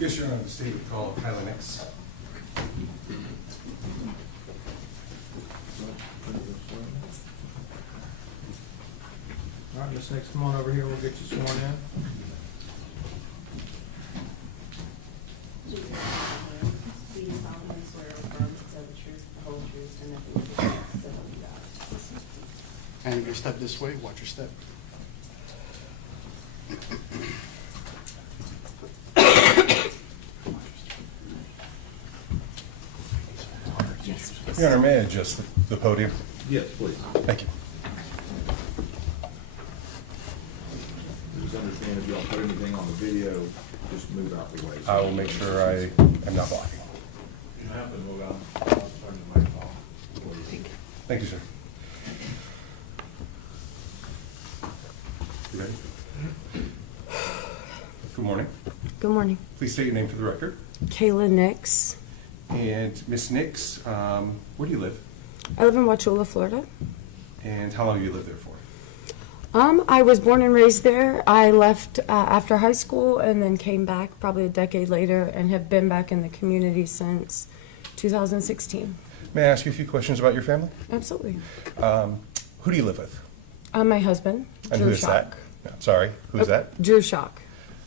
Yes, Your Honor, the state would call Kaila Nix. All right, Ms. Nix, come on over here, we'll get you sworn in. Do you solemnly swear or affirm to tell the truth, the whole truth, and nothing but the truth, so help you God? And if you step this way, watch your step. Your Honor, may I adjust the podium? Yes, please. Thank you. Just understand if y'all put anything on the video, just move out the way. I will make sure I am not blocking. Thank you, sir. You ready? Good morning. Good morning. Please state your name for the record. Kaila Nix. And Ms. Nix, where do you live? I live in Wauchula, Florida. And how long have you lived there for? I was born and raised there. I left after high school and then came back probably a decade later and have been back in the community since 2016. May I ask you a few questions about your family? Absolutely. Who do you live with? My husband, And Drew who is Shock. that? No, sorry, who is that? Drew Shock.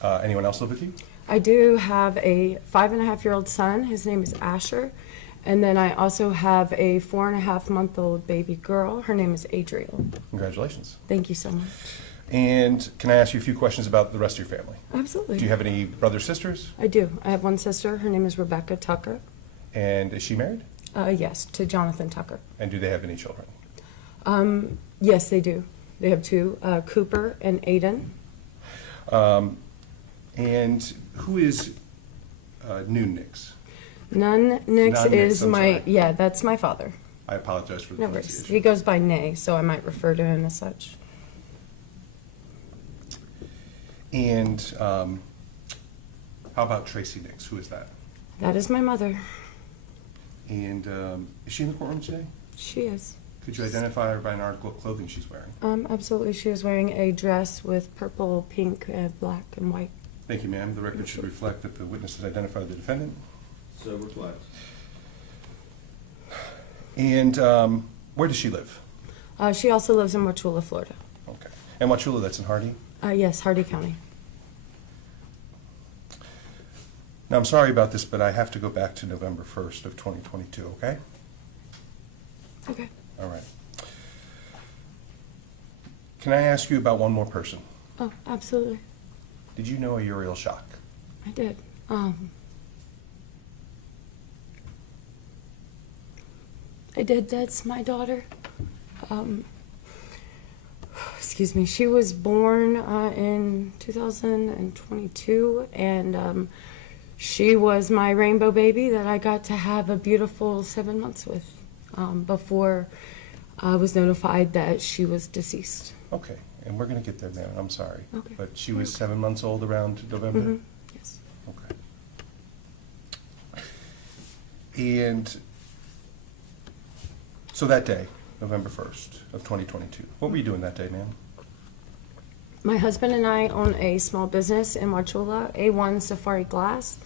Anyone else live with you? I do have a 5.5-year-old son. His name is Asher. And then I also have a 4.5-month-old baby girl. Her name is Adriel. Congratulations. Thank you so much. And can I ask you a few questions about the rest of your family? Absolutely. Do you have any brothers, sisters? I do. I have one sister. Her name is Rebecca Tucker. And is she married? Yes, to Jonathan Tucker. And do they have any children? Yes, they do. They have two, Cooper and Aiden. And who is Noon Nix? Nun Nix Nun Nix, is I'm my, sorry. yeah, that's my father. I apologize for the No worries. pronunciation. He goes by Nay, so I might refer to him as such. And how about Tracy Nix? Who is that? That is my mother. And is she in the courtroom today? She is. Could you identify her by an article of clothing she's wearing? Absolutely. She is wearing a dress with purple, pink, black, and white. Thank you, ma'am. The record should reflect that the witness has identified the defendant. So reflect. And where does she live? She also lives in Wauchula, Florida. Okay. And Wauchula, that's in Hardy? Yes, Hardy County. Now, I'm sorry about this, but I have to go back to November 1st of 2022, okay? Okay. All right. Can I ask you about one more person? Oh, absolutely. Did you know a Uriel Shock? I did. I did. That's my daughter. Excuse me. She was born in 2022, and she was my rainbow baby that I got to have a beautiful 7 months with before I was notified that she was deceased. Okay, and we're going to get there, ma'am. I'm sorry. Okay. But she was 7 months old around November? Mhm. Yes. Okay. And so that day, November 1st of 2022, what were you doing that day, ma'am? My husband and I own a small business in Wauchula, A1 Safari Glass.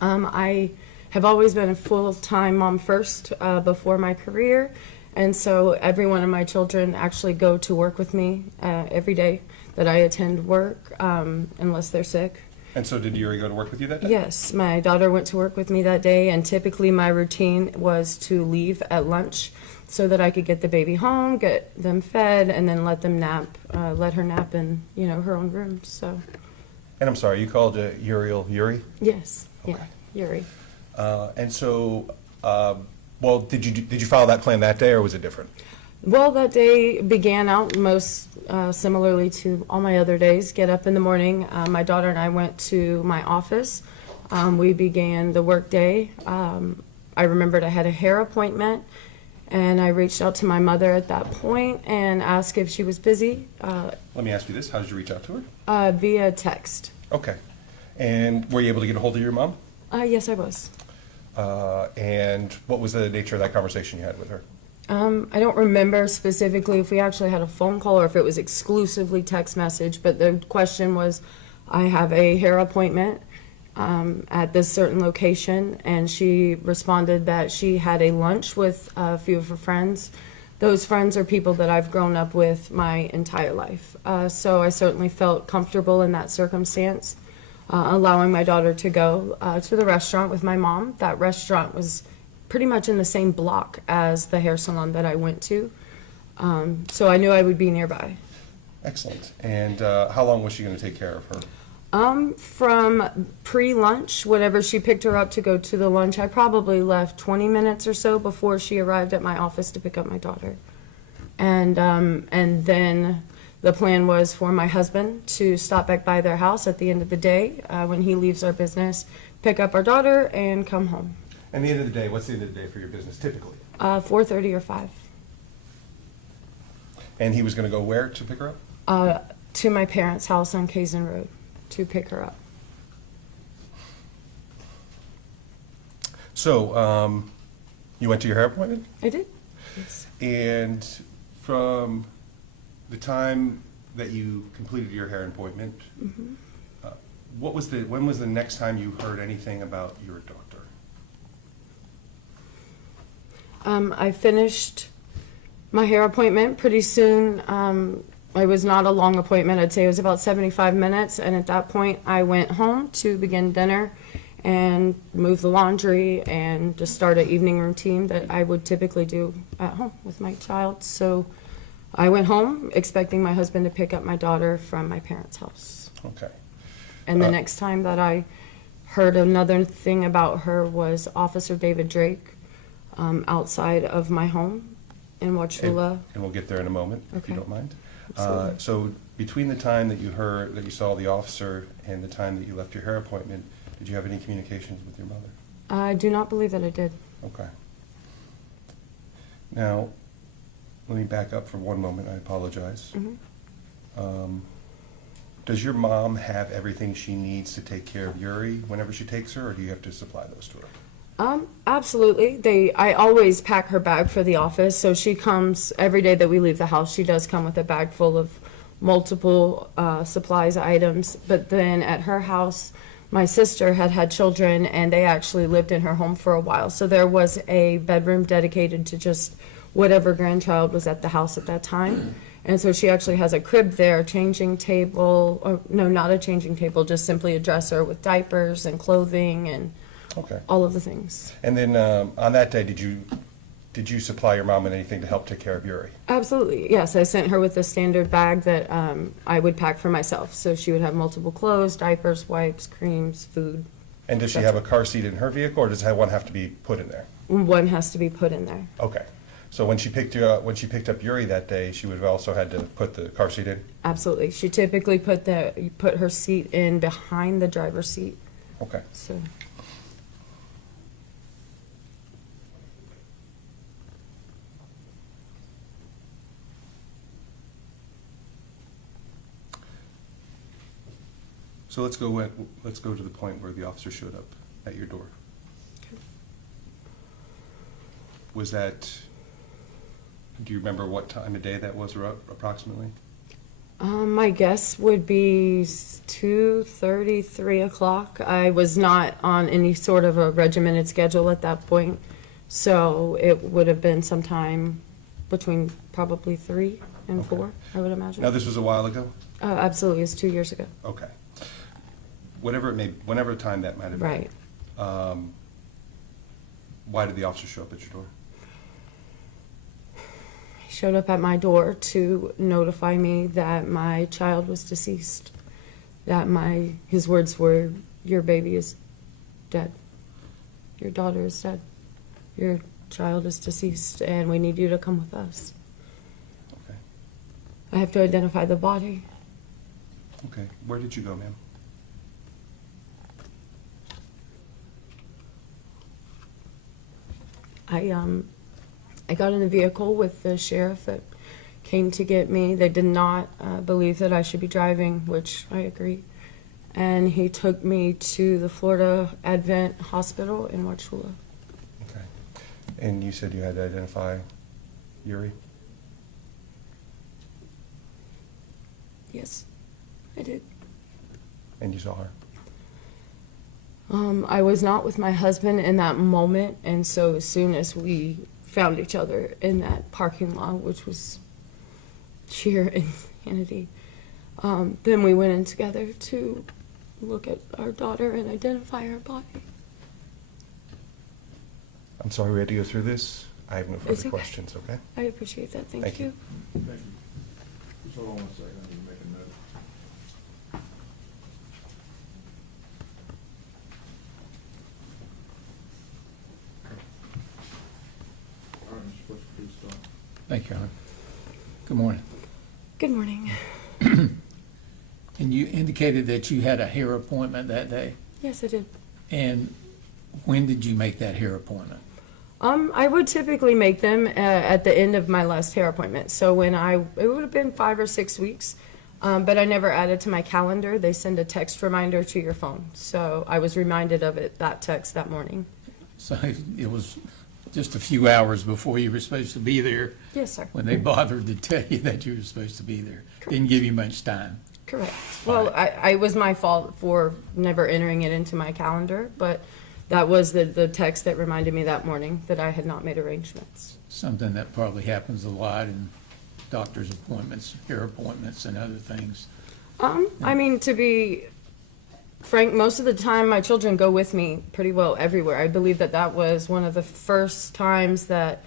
I have always been a full-time mom first before my career, and so every one of my children actually go to work with me every day that I attend work, unless they're sick. And so did Yuri go to work with you that day? Yes, my daughter went to work with me that day, and typically my routine was to leave at lunch so that I could get the baby home, get them fed, and then let them nap, let her nap in, her own room. So, And I'm sorry, you called Uriel Yuri? yes, yeah, Okay. Yuri. And so, well, did you follow that plan that day, or was it different? Well, that day began out most similarly to all my other days. Get up in the morning. My daughter and I went to my office. We began the work day. I remembered I had a hair appointment, and I reached out to my mother at that point and asked if she was busy Let me ask you this, how did you reach out to her? via text. Okay. And were you able to get a hold of your mom? Yes, I was. And what was the nature of that conversation you had with her? I don't remember specifically if we actually had a phone call or if it was exclusively text message, but the question was, I have a hair appointment. at this certain location, and she responded that she had a lunch with a few of her friends. Those friends are people that I've grown up with my entire life. So I certainly felt comfortable in that circumstance, allowing my daughter to go to the restaurant with my mom. That restaurant was pretty much in the same block as the hair salon that I went to. So I knew I would be nearby. Excellent. And how long was she going to take care of her? From pre-lunch, whenever she picked her up to go to the lunch, I probably left 20 minutes or so before she arrived at my office to pick up my daughter. And then the plan was for my husband to stop back by their house at the end of the day, when he leaves our business, pick up our daughter and come home. And the end of the day, what's the end of the day for your business typically? 4:30 or 5. And he was going to go where to pick her up? To my parents' house on Kazan Road to pick her up. So, you went to your hair appointment? I did. Yes. And from the time that you completed your hair appointment, when was the next time you heard anything about your doctor? I finished my hair appointment pretty soon. It was not a long appointment. I'd say it was about 75 minutes. And at that point, I went home to begin dinner and move the laundry and just start an evening routine that I would typically do at home with my child. So I went home expecting my husband to pick up my daughter from my parents' house. Okay. And the next time that I heard another thing about her was Officer David Drake outside of my home in Wauchula. And we'll get there in a moment, if you Okay. don't mind. Absolutely. So between the time that you saw the officer and the time that you left your hair appointment, did you have any communications with your mother? I do not believe that I did. Okay. Now, let me back up for one moment. I apologize. Does your mom have everything she needs to take care of Yuri whenever she takes her, or do you have to supply those to her? Absolutely. I always pack her bag for the office, so she comes every day that we leave the house. She does come with a bag full of multiple supplies items. But then at her house, my sister had children, and they actually lived in her home for a while. So there was a bedroom dedicated to just whatever grandchild was at the house at that time. And so she actually has a crib there, changing table, or no, not a changing table, just simply a dresser with diapers and clothing and Okay. all of the things. And then on that day, did you supply your mom with anything to help take care of Yuri? Absolutely, yes. I sent her with a standard bag that I would pack for myself. So she would have multiple clothes, diapers, wipes, creams, food. And does she have a car seat in her vehicle, or does one have to be put in there? One has to be put in there. Okay. So when she picked up Yuri that day, she would have also had to put the car seat in? Absolutely. She typically put her seat in behind the driver's seat. Okay. So So let's go to the point where the officer showed up at your door. Was that, do you remember what time of day that was approximately? my guess would be 2:30, 3 o'clock. I was not on any sort of a regimented schedule at that point, so it would have been sometime between probably 3 and Okay. 4, I would imagine. Now, this was a while ago? Absolutely, it's 2 years ago. Okay. Whatever time that might have been. Right. Why did the officer show up at your door? He showed up at my door to notify me that my child was deceased. His words were, "Your baby is dead. Your daughter is dead. Your child is deceased, and we need you to come with us. Okay. I have to identify the body." Okay. Where did you go, ma'am? I got in the vehicle with the sheriff that came to get me. They did not believe that I should be driving, which I agree. And he took me to the Florida Advent Hospital in Wauchula. Okay. And you said you had to identify Yuri? Yes, I did. And you saw her? I was not with my husband in that moment, and so as soon as we found each other in that parking lot, which was sheer insanity, then we went in together to look at our daughter and identify her body. I'm sorry we had to go through this. I have no It's further okay. questions, okay? I appreciate that. Thank, Thank you. you. Thank you. Just hold on one second, I need to make a note. All right, Mr. Butcher, please start. Thank you, Your Honor. Good morning. Good morning. And you indicated that you had a hair appointment that day. Yes, I did. And when did you make that hair appointment? I would typically make them at the end of my last hair appointment. So it would have been 5 or 6 weeks, but I never added to my calendar. They send a text reminder to your phone. So I was reminded of it, that text that morning. So it was just a few hours before you were supposed to be there Yes, sir. when they bothered to tell you that you were supposed to be there. Didn't give you much time. Correct. Well, I was my fault for never entering it into my calendar, but that was the text that reminded me that morning that I had not made arrangements. Something that probably happens a lot in doctor's appointments, hair appointments, and other things. I mean, to be frank, most of the time my children go with me pretty well everywhere. I believe that was one of the first times that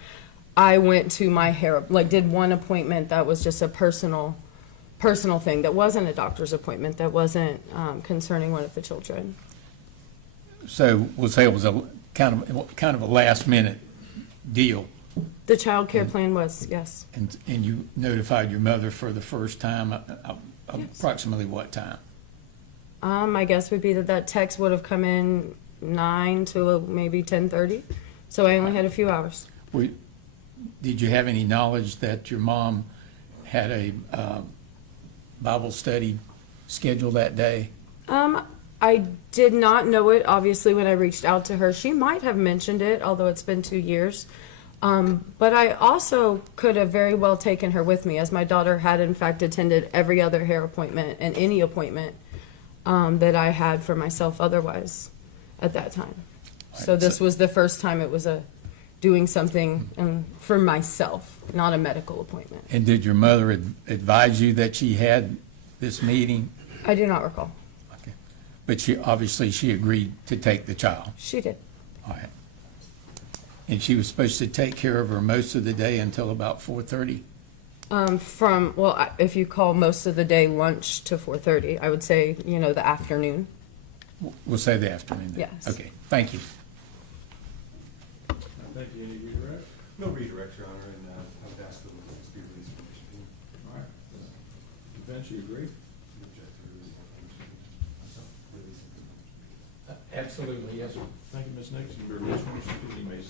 I went to my hair, like did one appointment that was just a personal thing, that wasn't a doctor's appointment, that wasn't concerning one of the children. So we'll say it was a kind of a last minute deal. The child care plan was, yes. And you notified your mother for the first time, Yes. approximately what time? My guess would be that text would have come in 9 to maybe 10:30, so I only had a few hours. Did you have any knowledge that your mom had a Bible study scheduled that day? I did not know it, obviously, when I reached out to her. She might have mentioned it, although it's been 2 years. But I also could have very well taken her with me, as my daughter had in fact attended every other hair appointment and any appointment that I had for myself otherwise at that time. So Right, this so- was the first time it was doing something for myself, not a medical appointment. And did your mother advise you that she had this meeting? I do not recall. Okay. But she agreed to take the child. She did. All right. And she was supposed to take care of her most of the day until about 4:30? If you call most of the day lunch to 4:30, I would say, the afternoon. We'll say the afternoon then. Yes. Okay, thank you. Thank you. Any redirect? No redirect, Your Honor, and I would ask the witness to be released from custody. All right. Defense, you agree? You object to releasing from custody? Releasing from custody. Absolutely, yes, sir. Thank you, Ms. Nix. You're released from custody. You may sit.